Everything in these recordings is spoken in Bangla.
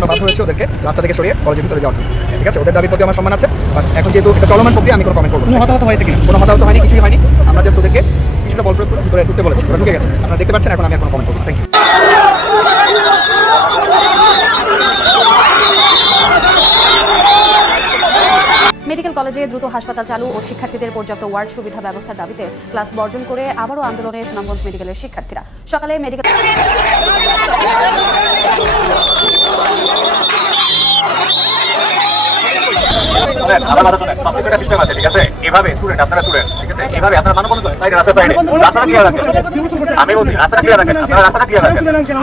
আমরা বাধ্য হয়েছি ওদেরকে রাস্তা থেকে সরিয়ে কলেজের ভিতরে যাওয়ার জন্য। ঠিক আছে, ওদের দাবির প্রতি আমার সম্মান আছে, বাট এখন যেহেতু এটা চলমান প্রক্রিয়া আমি কোনো কমেন্ট করবো। কোনো হতাহত হয়েছে কিনা? কোনো হতাহত হয়নি, কিছুই হয়নি। আমরা জাস্ট ওদেরকে কিছুটা বল প্রয়োগ করে ভিতরে ঢুকতে বলেছি, ওরা ঢুকে গেছে। আপনারা দেখতে পাচ্ছেন, এখন আমি আর কোনো কমেন্ট করবো। Thank you. মেডিকেল কলেজে দ্রুত হাসপাতাল চালু ও শিক্ষার্থীদের পর্যাপ্ত ওয়ার্ড সুবিধা ব্যবস্থার দাবিতে ক্লাস বর্জন করে আবারও আন্দোলনে সুনামগঞ্জ মেডিকেলের শিক্ষার্থীরা। সকালে মেডিকেল আমি বলছি রাস্তাটা ক্লিয়ার রাখেন, আপনারা রাস্তাটা ক্লিয়ার রাখেন।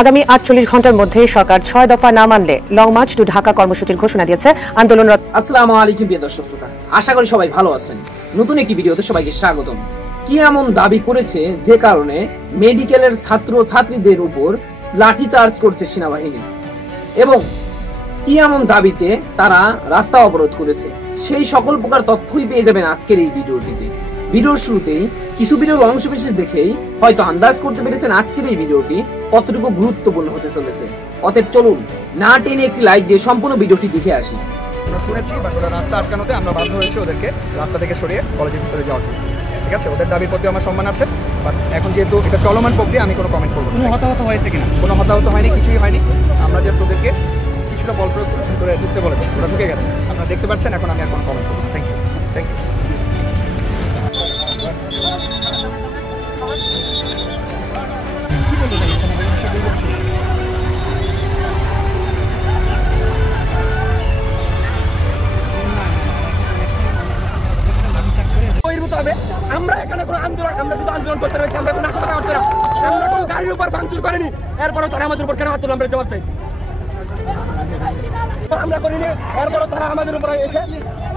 আগামী 48 ঘন্টার মধ্যে সরকার 6 দফা না মানলে লং মার্চ টু ঢাকা কর্মসূচির ঘোষণা দিয়েছে আন্দোলনরত। আসসালামু আলাইকুম প্রিয় দর্শক শ্রোতা, আশা করি সবাই ভালো আছেন। নতুন একটি ভিডিওতে সবাইকে স্বাগতম। কি এমন দাবি করেছে যে কারণে মেডিকেলের ছাত্র ছাত্রীদের উপর লাঠি চার্জ করছে সেনাবাহিনী, এবং কি এমন দাবিতে তারা রাস্তা অবরোধ করেছে, সেই সকল প্রকার তথ্যই পেয়ে যাবেন আজকের এই ভিডিওটিতে। ভিডিওর শুরুতেই কিছু ভিডিওর অংশ বিশেষ দেখেই হয়তো আন্দাজ করতে পেরেছেন আজকের এই ভিডিওটি কতটুকু গুরুত্বপূর্ণ হতে চলেছে। অতএব চলুন না টেনে একটি লাইক দিয়ে সম্পূর্ণ ভিডিওটি দেখে আসি। আমরা শুনেছি, বাট ওরা রাস্তা আটকানোতে আমরা বাধ্য হয়েছি ওদেরকে রাস্তা থেকে সরিয়ে কলেজের ভিতরে যাওয়ার জন্য। ঠিক আছে, ওদের দাবির প্রতি আমার সম্মান আছে, বাট এখন যেহেতু এটা চলমান প্রক্রিয়া আমি কোনো কমেন্ট করবো। কোনো হতাহত হয়েছে কিনা? কোনো হতাহত হয়নি, কিছুই হয়নি। আমরা জাস্ট ওদেরকে কিছুটা বল প্রয়োগ করে ভিতরে ঢুকতে বলেছি, ওরা ঢুকে গেছে। আপনারা দেখতে পাচ্ছেন, এখন আমি আর কোনো কমেন্ট করবো। Thank you. Thank you. আমরা এখানে কোনো আন্দোলন, আমরা শুধু আন্দোলন করতে পারছি, আমরা কোনো নাশকতা করতে না, আমরা কোনো গাড়ির উপর ভাঙচুর করিনি। এরপরও তারা আমাদের উপর কেন হাত তুলে, আমরা জবাব চাই। আমরা করিনি, এরপরও তারা আমাদের উপর এসে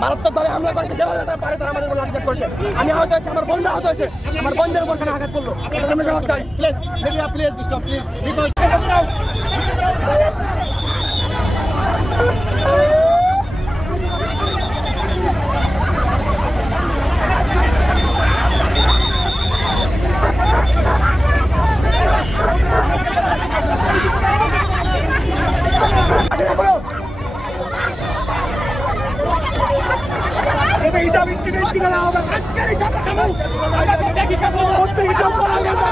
মারাত্মকভাবে হামলা করেছে। যেভাবে তারা পারে তারা আমাদের উপর লাঠিচার্জ করেছে। আমি আহত হয়েছে, আমার বোনরা আহত হয়েছে, আমার বোনদের উপর কেন আঘাত করলো, আমরা জবাব চাই। Please media, please stop, please. হিসাব ইচ্ছি না হবে, আজকের হিসাব রাখাবো, হিসাব করা যাবে।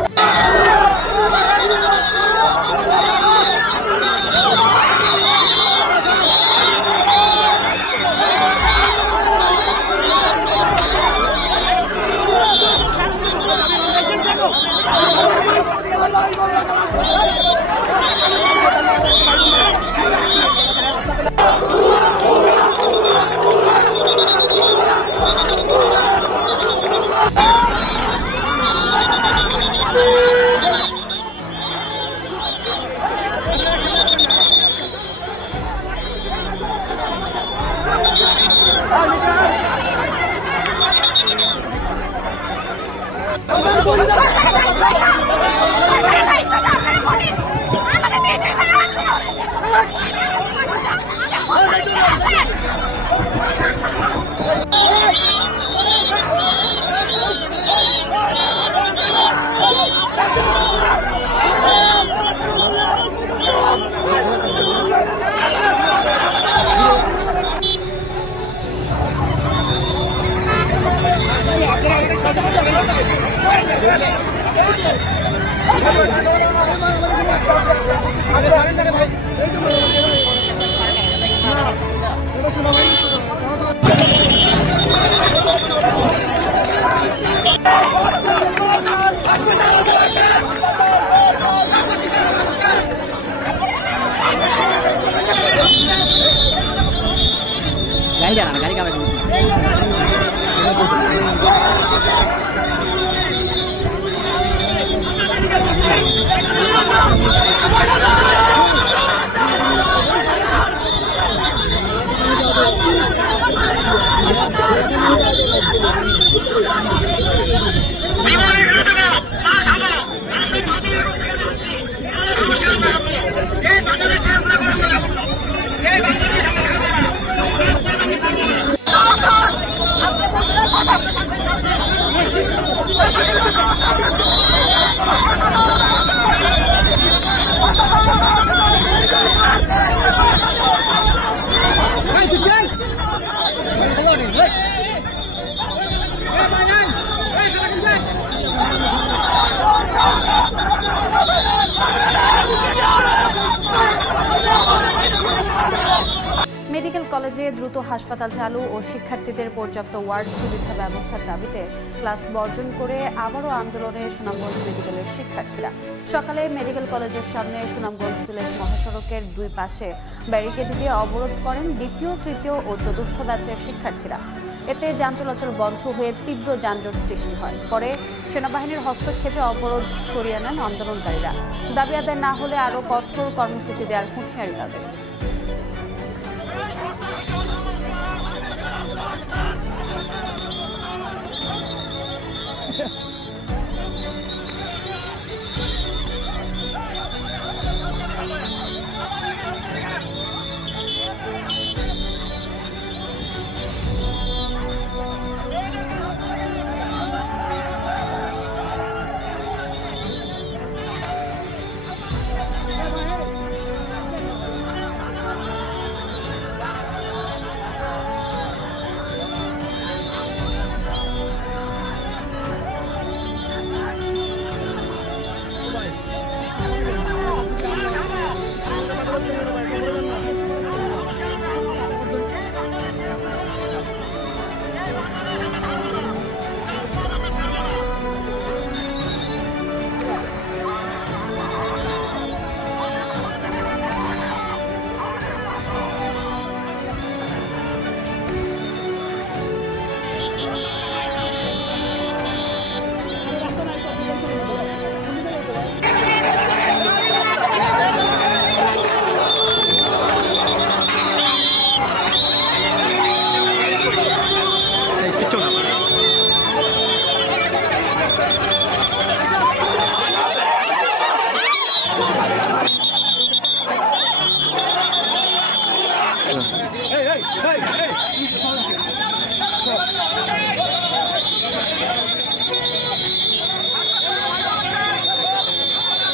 गाड़ी जा रहा है, गाड़ी का Hey, কলেজে দ্রুত হাসপাতাল চালু ও শিক্ষার্থীদের পর্যাপ্ত ওয়ার্ড সুবিধা ব্যবস্থার দাবিতে ক্লাস বর্জন করে আবারও আন্দোলনে সুনামগঞ্জ মেডিকেলের শিক্ষার্থীরা। সকালে মেডিকেল কলেজের সামনে সুনামগঞ্জ সিলেট মহাসড়কের দুই পাশে ব্যারিকেড দিয়ে অবরোধ করেন দ্বিতীয়, তৃতীয় ও চতুর্থ ব্যাচের শিক্ষার্থীরা। এতে যান চলাচল বন্ধ হয়ে তীব্র যানজট সৃষ্টি হয়। পরে সেনাবাহিনীর হস্তক্ষেপে অবরোধ সরিয়ে নেন আন্দোলনকারীরা। দাবি আদায় না হলে আরও কঠোর কর্মসূচি দেওয়ার হুঁশিয়ারি তাদের।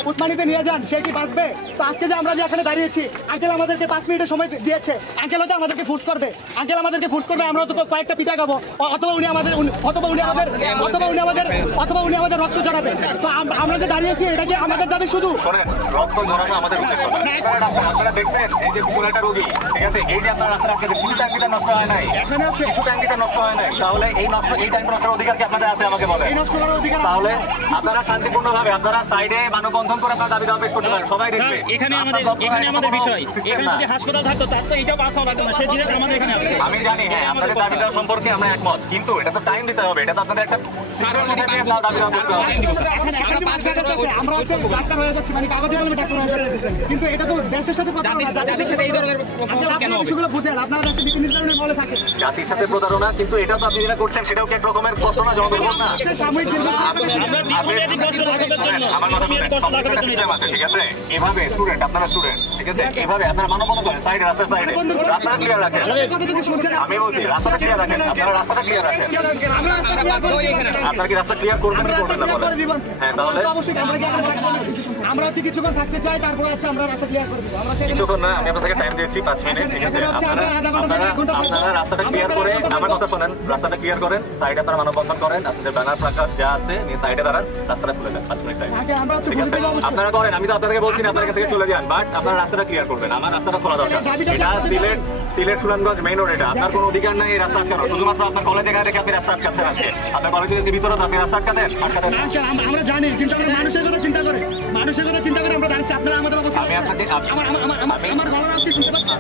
উসমানীতে নিয়ে যান, সে কি বাঁচবে? তো আজকে যে আমরা যে এখানে দাঁড়িয়েছি, আঙ্কেল আমাদেরকে 5 মিনিটের সময় দিয়েছে। আঙ্কেল হয়তো আমাদেরকে ফোর্স করবে, আমরা তো কয়েকটা পিঠা খাবো, অথবা উনি আমাদের রক্ত ঝরাবে। তো আমরা যে দাঁড়িয়েছি, এটা কি আমাদের দাবি শুধু? রক্ত ঝরানো আমাদের উদ্দেশ্য না। আপনারা দেখছেন এই যে কুকুরটা রোগী, ঠিক আছে, এই যে আপনার রাস্তার আটকে কিছু ট্যাঙ্কিটা নষ্ট হয় নাই, এখানে আছে কিছু ট্যাঙ্কিটা নষ্ট হয় নাই, তাহলে এই ট্যাঙ্ক নষ্টের অধিকার কি আপনাদের আছে? আমাকে বলেন। এই নষ্ট করার অধিকার তাহলে আপনারা শান্তিপূর্ণভাবে আপনারা সাইডে মানববন্ধন করে আপনার দাবি দাওয়া পেশ করতে পারেন, সবাই দেখবে। এখানে আমাদের বিষয়, এখানে যদি হাসপাতাল থাকতো তার তো এটা পাস হওয়া লাগতো না, সেই ডিরেক্ট আমাদের এখানে আসবে। আমি জানি, হ্যাঁ, আপনাদের দাবি দেওয়া সম্পর্কে আমরা একমত, কিন্তু এটা তো টাইম দিতে হবে। এটা তো আপনাদের একটা দাবি দেওয়া করতে হবে। আমরা হচ্ছে ডাক্তার হয়ে যাচ্ছি, মানে কাগজে কলমে ডাক্তার হয়ে যাচ্ছি, কিন্তু এটা তো দেশের সাথে জাতির সাথে এই ধরনের কেন হবে? বিষয়গুলো বুঝেন, আপনারা দেশের নীতি নির্ধারণে বলে থাকে জাতির সাথে প্রতারণা, কিন্তু এটা তো আপনি যেটা করছেন সেটাও কি এক রকমের কষ্ট না, জনগণ না? সাময়িক আমরা দীর্ঘমেয়াদী কষ্ট লাঘবের জন্য, আমার কথা দীর্ঘমেয়াদী কষ্ট লাঘবের জন্য শুনেন, ঠিক আছে? এভাবে স্টুডেন্ট, আপনারা স্টুডেন্ট, ঠিক আছে, এভাবে আপনারা মানববন্ধন করেন সাইডে, রাস্তার সাইডে, রাস্তাটা ক্লিয়ার রাখেন। আমি বলছি রাস্তাটা ক্লিয়ার রাখেন, আপনারা রাস্তাটা ক্লিয়ার রাখেন। আপনারা কি রাস্তা ক্লিয়ার করবেন কি করবেন না বলেন? হ্যাঁ, তাহলে আমরা হচ্ছে কিছুক্ষণ থাকতে চাই, তারপরে হচ্ছে আমরা রাস্তা ক্লিয়ার করে দেবো। কিছুক্ষণ না, আমি আপনাদেরকে টাইম দিয়েছি 5 মিনিট, ঠিক আছে? আপনারা রাস্তাটা ক্লিয়ার করে, আমার কথা শোনেন, রাস্তাটা ক্লিয়ার করেন, সাইডে আপনারা মানববন্ধন করেন, আপনাদের ব্যানার প্লাকার্ড যা আছে নিয়ে সাইডে দাঁড়ান, রাস্তাটা খুলে দেন 5 মিনিট টাইম, ঠিক আছে? আপনারা করেন, আমি তো আপনাদেরকে বলছি না আপনাদের কাছে চলে যান, বাট আপনারা রাস্তাটা ক্লিয়ার করবেন, আমার রাস্তাটা খোলা দরকার। এটা সিলেট সুনামগঞ্জ মেইন রোড, এটা আপনার কোনো অধিকার নাই এই রাস্তা আটকানো, শুধুমাত্র আপনার কলেজে গায়ে রেখে আপনি রাস্তা আটকাচ্ছেন। আজকে আপনার কলেজের ভিতরে তো আপনি রাস্তা আটকাতেন। আমরা জানি, কিন্তু আমরা মানুষের কথা চিন্তা করে আমরা দাঁড়িয়েছি। আপনারা আমাদের অবস্থা, আমি আপনাকে আমার গলার আওয়াজ শুনতে পাচ্ছেন?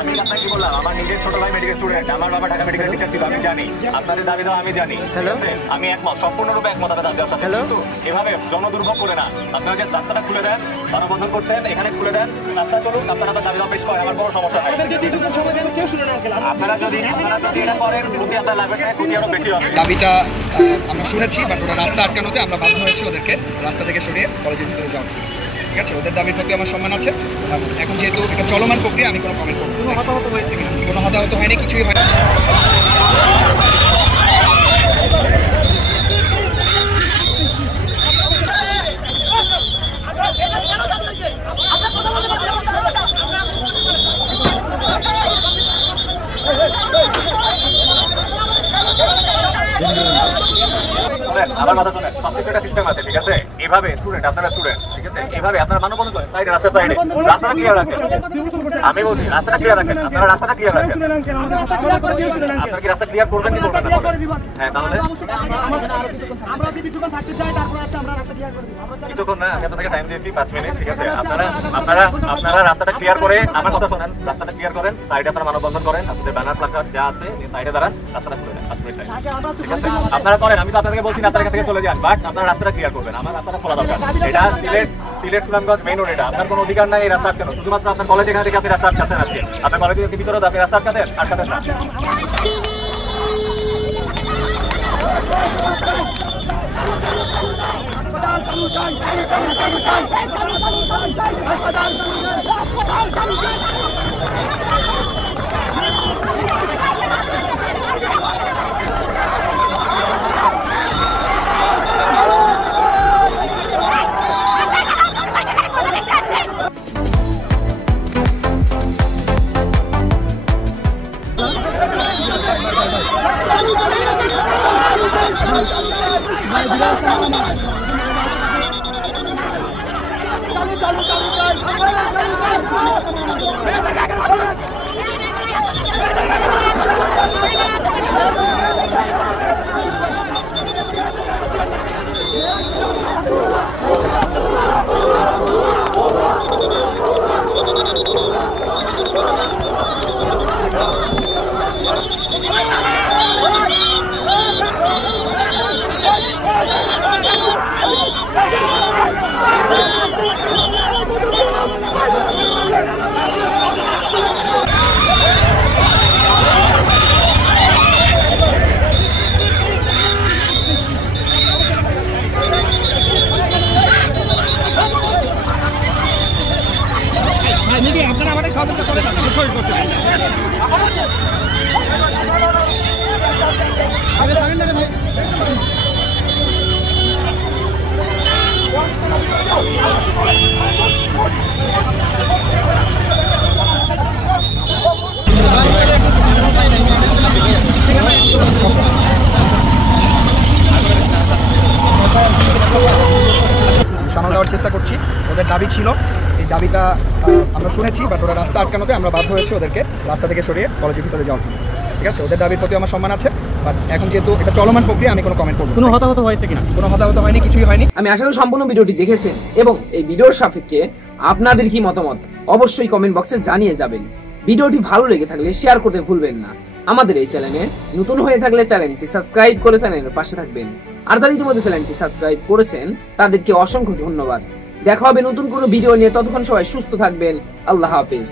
আমি আপনাকে বললাম, আমার নিজের ছোট ভাই মেডিকেল স্টুডেন্ট, আমার বাবা ঢাকা মেডিকেল টিচার ছিল, আমি জানি আপনাদের দাবি দাও, আমি জানি, ঠিক আছে? আমি একমত, সম্পূর্ণরূপে একমত আপনাদের দাবি দেওয়ার সাথে, কিন্তু এভাবে জনদুর্ভোগ করে না। আপনারা যে রাস্তাটা খুলে দেন, মানববন্ধন করছেন, এখানে খুলে দেন, রাস্তা চলুক, আপনারা আপনার দাবি দাও পেশ করেন, আমার কোনো সমস্যা নাই। আপনারা যদি এটা করেন, ক্ষতি আপনার লাগবে, ক্ষতি আরো বেশি হবে। দাবিটা আমরা শুনেছি, বাট ওরা রাস্তা আটকানোতে আমরা বাধ্য হয়েছি ওদেরকে রাস্তা থেকে সরিয়ে কলেজের ভিতরে যাওয়ার জন্য, ঠিক আছে? ওদের দাবির প্রতি আমার সম্মান আছে। এখন যেহেতু এটা চলমান প্রক্রিয়া, আমি কোনো কমেন্ট করবো না। কোনো হতাহত হয়নি, কিছুই হয়নি। আমার কথা শুনেন, সবকিছু একটা সিস্টেম আছে, ঠিক আছে? এভাবে স্টুডেন্ট, আপনারা স্টুডেন্ট, ঠিক আছে, এভাবে আপনারা মানববন্ধন করেন সাইডে, রাস্তার সাইডে, রাস্তাটা ক্লিয়ার রাখেন। আমি বলছি রাস্তাটা ক্লিয়ার রাখেন, আপনারা রাস্তাটা ক্লিয়ার রাখেন। আপনারা কি রাস্তা ক্লিয়ার করবেন কি করবেন না? হ্যাঁ, তাহলে কিছুক্ষণ না, আমি আপনাদেরকে টাইম দিয়েছি 5 মিনিট, ঠিক আছে? আপনারা রাস্তাটা ক্লিয়ার করে আমার কথা শোনেন, রাস্তাটা ক্লিয়ার করেন, সাইডে আপনারা মানববন্ধন করেন, আপনাদের ব্যানার প্লাকার্ড যা আছে নিয়ে সাইডে দাঁড়ান, রাস্তাটা খুলে দেন 5 মিনিট টাইম, ঠিক আছে? আপনারা করেন, আমি তো আপনাদেরকে বলছি না আপনারা থেকে চলে যান, বাট আপনারা রাস্তাটা ক্লিয়ার করবেন, আমার রাস্তাটা খোলা দরকার। এটা সিলেট সুনামগঞ্জ মেইন রোড, এটা আপনার কোনো অধিকার নাই এই রাস্তা আটকানো, শুধুমাত্র আপনার কলেজ এখানে থেকে আপনি রাস্তা আটকাচ্ছেন আজকে, আপনার কলেজের ভিতরে আপনি রাস্তা আটকাতেন না। আপনারা আমাদের সহযোগিতা করেন না, শরীর করতে সামাল দেওয়ার চেষ্টা করছি। ওদের দাবি ছিল, এই দাবিটা আমরা শুনেছি, বাট ওরা রাস্তা আটকানোতে আমরা বাধ্য হয়েছি ওদেরকে রাস্তা থেকে সরিয়ে কলেজের ভিতরে যাওয়ার জন্য, ঠিক আছে? ওদের দাবির প্রতি আমার সম্মান আছে, বাট এখন যেহেতু এটা চলমান প্রক্রিয়া আমি কোনো কমেন্ট করবো। কোনো হতাহত হয়েছে কিনা? কোনো হতাহত হয়নি, কিছুই হয়নি। আমি আশা করি সম্পূর্ণ ভিডিওটি দেখেছেন এবং এই ভিডিওর সাপেক্ষে আপনাদের কি মতামত অবশ্যই কমেন্ট বক্সে জানিয়ে যাবেন। ভিডিওটি ভালো লেগে থাকলে শেয়ার করতে ভুলবেন না। আমাদের এই চ্যানেলে নতুন হয়ে থাকলে চ্যানেলটি সাবস্ক্রাইব করে চ্যানেলের পাশে থাকবেন। আর যারা ইতিমধ্যে চ্যানেলটি সাবস্ক্রাইব করেছেন তাদেরকে অসংখ্য ধন্যবাদ। দেখা হবে নতুন কোনো ভিডিও নিয়ে, ততক্ষণ সবাই সুস্থ থাকবেন। আল্লাহ হাফেজ।